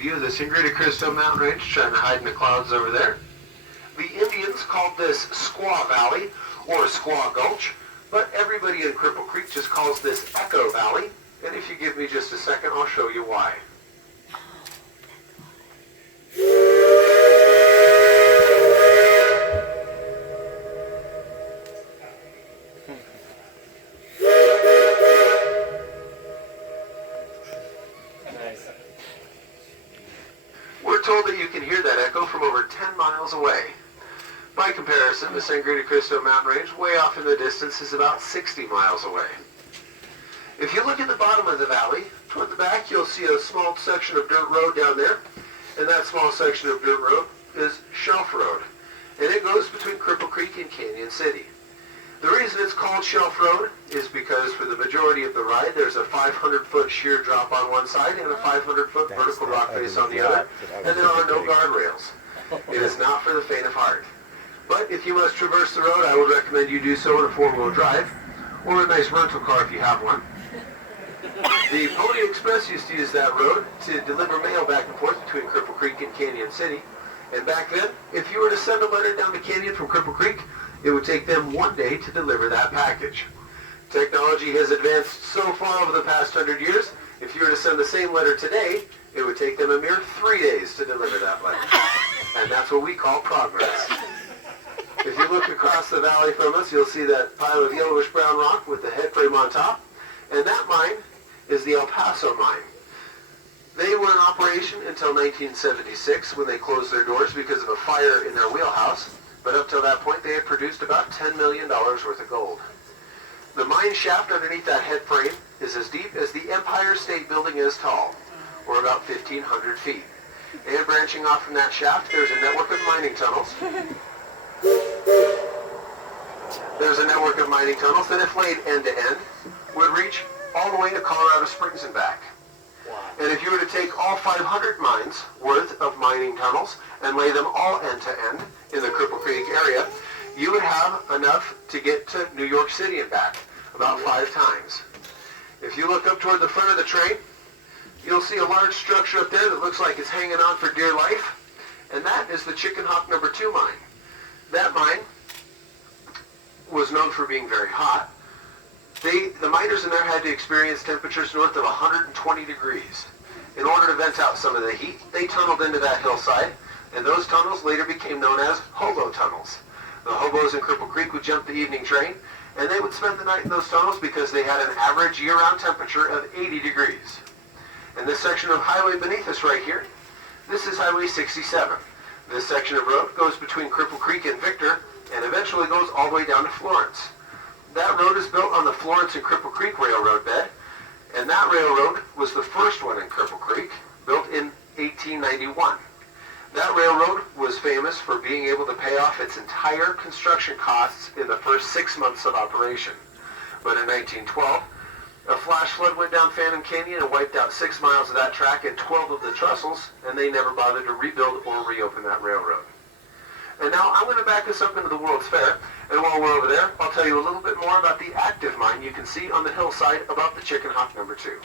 view of the Sangre Cristo mountain range, trying to hide in the clouds over there. The Indians called this Squaw Valley or Squaw Gulch, but everybody in Cripple Creek just calls this Echo Valley. And if you give me just a second, I'll show you why. We're told that you can hear that echo from over 10 miles away. By comparison, the Sangre Cristo mountain range, way off in the distance, is about 60 miles away. If you look at the bottom of the valley, toward the back, you'll see a small section of dirt road down there. And that small section of dirt road is Shelf Road. And it goes between Cripple Creek and Canyon City. The reason it's called Shelf Road is because for the majority of the ride, there's a 500-foot sheer drop on one side and a 500-foot vertical rock face on the other, and there are no guardrails. It is not for the faint of heart. But if you must traverse the road, I would recommend you do so in a four-wheel drive, or a nice rental car if you have one. The Pony Express used to use that road to deliver mail back and forth between Cripple Creek and Canyon City. And back then, if you were to send a letter down to Canyon from Cripple Creek, it would take them 1 day to deliver that package. Technology has advanced so far over the past 100 years, if you were to send the same letter today, it would take them a mere 3 days to deliver that letter. And that's what we call progress. If you look across the valley from us, you'll see that pile of yellowish-brown rock with the head frame on top. And that mine is the El Paso mine. They were in operation until 1976 when they closed their doors because of a fire in their wheelhouse. But up till that point, they had produced about $10 million worth of gold. The mine shaft underneath that head frame is as deep as the Empire State Building is tall, or about 1,500 feet. And branching off from that shaft, there's a network of mining tunnels. There's a network of mining tunnels that, if laid end to end, would reach all the way to Colorado Springs and back. And if you were to take all 500 mines worth of mining tunnels and lay them all end to end in the Cripple Creek area, you would have enough to get to New York City and back, about 5 times. If you look up toward the front of the train, you'll see a large structure up there that looks like it's hanging on for dear life, and that is the Chicken Hawk No. 2 mine. That mine was known for being very hot. The miners in there had to experience temperatures north of 120 degrees. In order to vent out some of the heat, they tunneled into that hillside, and those tunnels later became known as hobo tunnels. The hobos in Cripple Creek would jump the evening train, and they would spend the night in those tunnels because they had an average year-round temperature of 80 degrees. And this section of highway beneath us right here, this is Highway 67. This section of road goes between Cripple Creek and Victor, and eventually goes all the way down to Florence. That road is built on the Florence and Cripple Creek railroad bed, and that railroad was the first one in Cripple Creek, built in 1891. That railroad was famous for being able to pay off its entire construction costs in the first 6 months of operation. But in 1912, a flash flood went down Phantom Canyon and wiped out 6 miles of that track and 12 of the trestles, and they never bothered to rebuild or reopen that railroad. And now I'm going to back us up into the World's Fair, and while we're over there, I'll tell you a little bit more about the active mine you can see on the hillside above the Chicken Hawk No. 2.